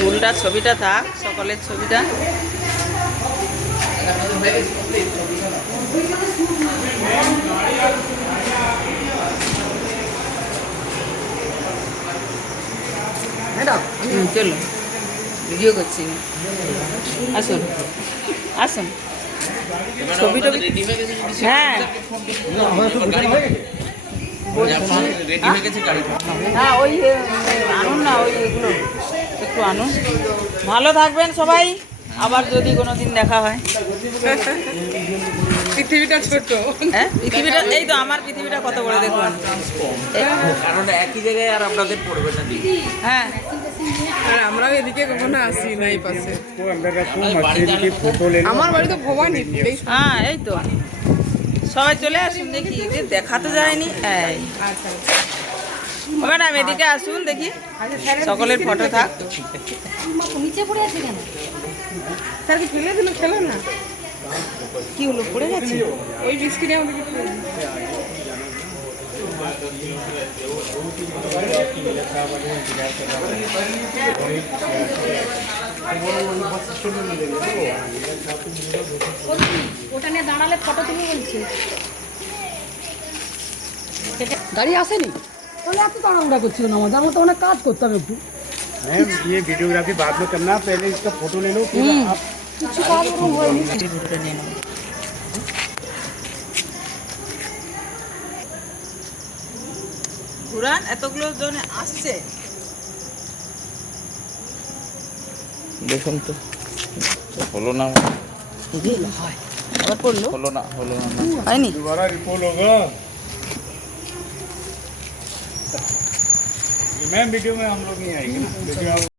ফুলটার ছবিটা থাক, সকলের ছবিটা। চলো, ভিডিও করছি। আসুন আসুন, ছবি টবি। হ্যাঁ হ্যাঁ, ওই আনুন না, ওই এগুলো একটু আনুন। ভালো থাকবেন সবাই, আবার যদি কোনো দিন দেখা হয়। পৃথিবীটা ছোট, হ্যাঁ পৃথিবীটা, এই তো আমার পৃথিবীটা কত বড় দেখুন। কারণ একই জায়গায় আর আপনাদের পড়বে না। হ্যাঁ, আর আমরাও এদিকে কখনো আসি না এই পাশে। আমার বাড়ি তো ভবানী। হ্যাঁ এই তো, সবাই চলে আসুন দেখি, যে দেখা তো যায়নি। এই ম্যাডাম এদিকে আসুন দেখি, সকলের ফটো থাক। নিচে পড়ে আছে কেন? স্যার কি ফেলে দিল? খেলো না, কি হলো, পড়ে যাচ্ছে? ওই বিস্কিটে আমাদেরকে ফেলে দিল। ওটা নিয়ে দাঁড়ালে ফটো তুমি বলছি। গাড়ি আসেনি, তাহলে এত তাড়াহুড়া করছিল না আমাদের, আমরা তো অনেক কাজ করতাম একটু। मैम ये वीडियोग्राफी बाद में करना, पहले इसका फोटो ले लो फिर आप। কিছু কাজ ওরকম হয়নি। ফটোটা নিয়ে নেব। ঘুরান, এতগুলো জনে আসছে। দেখুন তো হলো না, হয় আবার পড়লো, হলো না, হলো না। হয়নি। दोबारा रिपोर्ट होगा। मैम वीडियो में हम लोग नहीं आएंगे ना, वीडियो